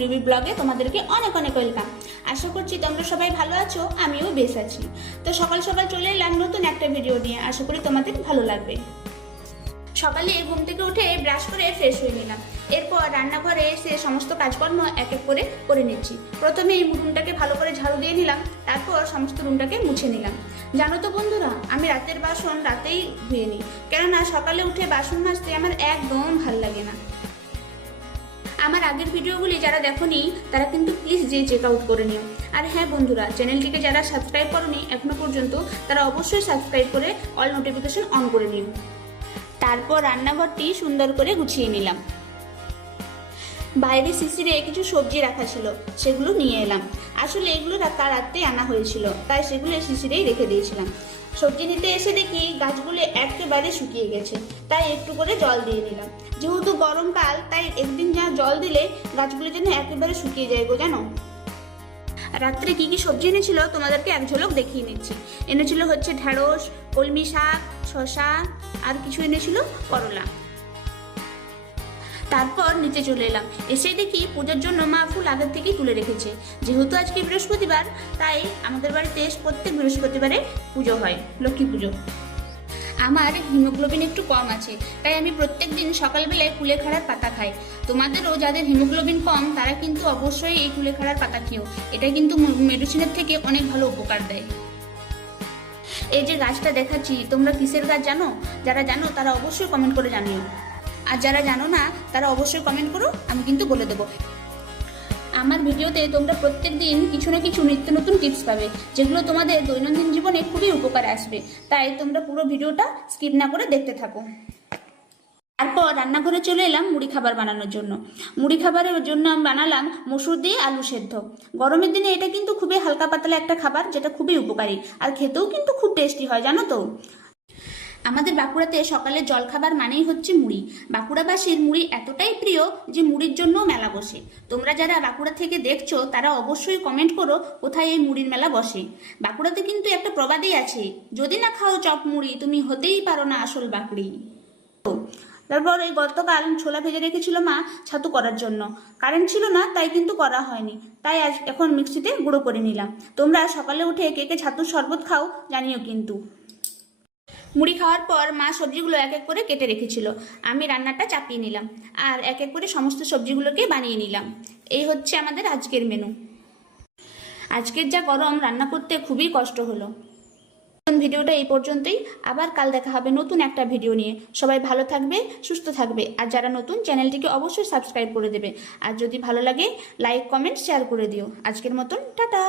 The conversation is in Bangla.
রুবি ব্লগে তোমাদেরকে অনেক অনেক ওয়েলকাম। আশা করছি তোমরা সবাই ভালো আছো, আমিও বেশ আছি। তো সকাল সকাল চলে এলাম নতুন একটা ভিডিও নিয়ে, আশা করি তোমাদের ভালো লাগবে। সকালে ঘুম থেকে উঠে ব্রাশ করে ফ্রেশ হয়ে নিলাম। এরপর রান্নাঘরে এসে সমস্ত কাজকর্ম এক এক করে নিচ্ছি। প্রথমে এই রুমটাকে ভালো করে ঝাড়ু দিয়ে নিলাম, তারপর সমস্ত রুমটাকে মুছে নিলাম। জানো তো বন্ধুরা, আমি রাতের বাসন রাতেই ধুয়ে নিই, কেননা সকালে উঠে বাসন মাজতে আমার একদম ভালো লাগে না। আমার আগের ভিডিওগুলি যারা দেখোনি তারা কিন্তু প্লিজ চেক আউট করে নিও। আর হ্যাঁ বন্ধুরা, চ্যানেলটিকে যারা সাবস্ক্রাইব করোনি এখনো পর্যন্ত তারা অবশ্যই সাবস্ক্রাইব করে অল নোটিফিকেশন অন করে নিও। তারপর রান্নাঘরটি সুন্দর করে গুছিয়ে নিলাম। বাইরে শিশিরে কিছু সবজি রাখা ছিল, সেগুলো নিয়ে এলাম। আসলে এগুলো রাত্রে আনা হয়েছিল, তাই সেগুলো শিশিরেই রেখে দিয়েছিলাম। সবজি নিতে এসে দেখি গাছগুলো একেবারে শুকিয়ে গেছে, তাই একটু করে জল দিয়ে নিলাম। যেহেতু গরমকাল, তাই একদিন যা জল দিলে গাছগুলো যেন একেবারে শুকিয়ে যায় গো জানো। রাত্রে কি কি সবজি এনেছিল তোমাদেরকে এক ঝলক দেখিয়ে নিচ্ছি। এনেছিল হচ্ছে ঢ্যাঁড়স, কলমি শাক, শশা, আর কিছু এনেছিল করলা। তারপর নিচে চলে এলাম। এসে দেখি পুজোর জন্য মা ফুল আগের থেকেই তুলে রেখেছে। যেহেতু আজকে বৃহস্পতিবার, তাই আমাদের বাড়িতে প্রত্যেক বৃহস্পতিবারে পুজো হয়, লক্ষ্মী পুজো। আমার হিমোগ্লোবিন একটু কম আছে, তাই আমি প্রত্যেক দিন সকালবেলায় কুলেখাড়ার পাতা খাই। তোমাদেরও যাদের হিমোগ্লোবিন কম তারা কিন্তু অবশ্যই এই কুলেখাড়ার পাতা খেও, এটা কিন্তু মেডিসিনের থেকে অনেক ভালো উপকার দেয়। এই যে গাছটা দেখাচ্ছি, তোমরা কিসের গাছ জানো? যারা জানো তারা অবশ্যই কমেন্ট করে জানিও, আর যারা জানো না তারা অবশ্যই কমেন্ট করো, আমি কিন্তু বলে দেবো। আমার ভিডিওতে তোমরা প্রত্যেক দিন কিছু না কিছু নিত্য নতুন টিপস পাবে, যেগুলো তোমাদের দৈনন্দিন জীবনে খুবই উপকারে আসবে, তাই তোমরা পুরো ভিডিওটা স্কিপ না করে দেখতে থাকো। তারপর রান্নাঘরে চলে এলাম মুড়ি খাবার বানানোর জন্য। মুড়ি খাবারের জন্য আমি বানালাম মসুর দিয়ে আলু সেদ্ধ। গরমের দিনে এটা কিন্তু খুবই হালকা পাতলা একটা খাবার, যেটা খুবই উপকারী, আর খেতেও কিন্তু খুব টেস্টি হয় জানো তো। আমাদের বাঁকুড়াতে সকালের জলখাবার মানেই হচ্ছে মুড়ি। বাঁকুড়াবাসীর মুড়ি এতটাই প্রিয় যে মুড়ির জন্য মেলা বসে। তোমরা যারা বাঁকুড়া থেকে দেখছো তারা অবশ্যই কমেন্ট করো কোথায় এই মুড়ির মেলা বসে। বাঁকুড়াতে কিন্তু একটা প্রবাদই আছে, যদি না খাও চপ মুড়ি তুমি হতেই পারো না আসল বাঁকড়ি। তারপর এই গতকাল ছোলা ভেজে রেখেছিল মা ছাতু করার জন্য। কারেন্ট ছিল না, তাই কিন্তু করা হয়নি, তাই এখন মিক্সিতে গুঁড়ো করে নিলাম। তোমরা সকালে উঠে কে কে ছাতুর শরবত খাও জানিও কিন্তু। মুড়ি খাওয়ার পর মা সবজিগুলো এক এক করে কেটে রেখেছিল, আমি রান্নাটা চাপিয়ে নিলাম আর এক এক করে সমস্ত সবজিগুলোকে বানিয়ে নিলাম। এই হচ্ছে আমাদের আজকের মেনু। আজকের যা গরম, রান্না করতে খুবই কষ্ট হলো। ভিডিওটা এই পর্যন্তই, আবার কাল দেখা হবে নতুন একটা ভিডিও নিয়ে। সবাই ভালো থাকবে, সুস্থ থাকবে, আর যারা নতুন চ্যানেলটিকে অবশ্যই সাবস্ক্রাইব করে দেবে, আর যদি ভালো লাগে লাইক কমেন্ট শেয়ার করে দিও। আজকের মতন টাটা।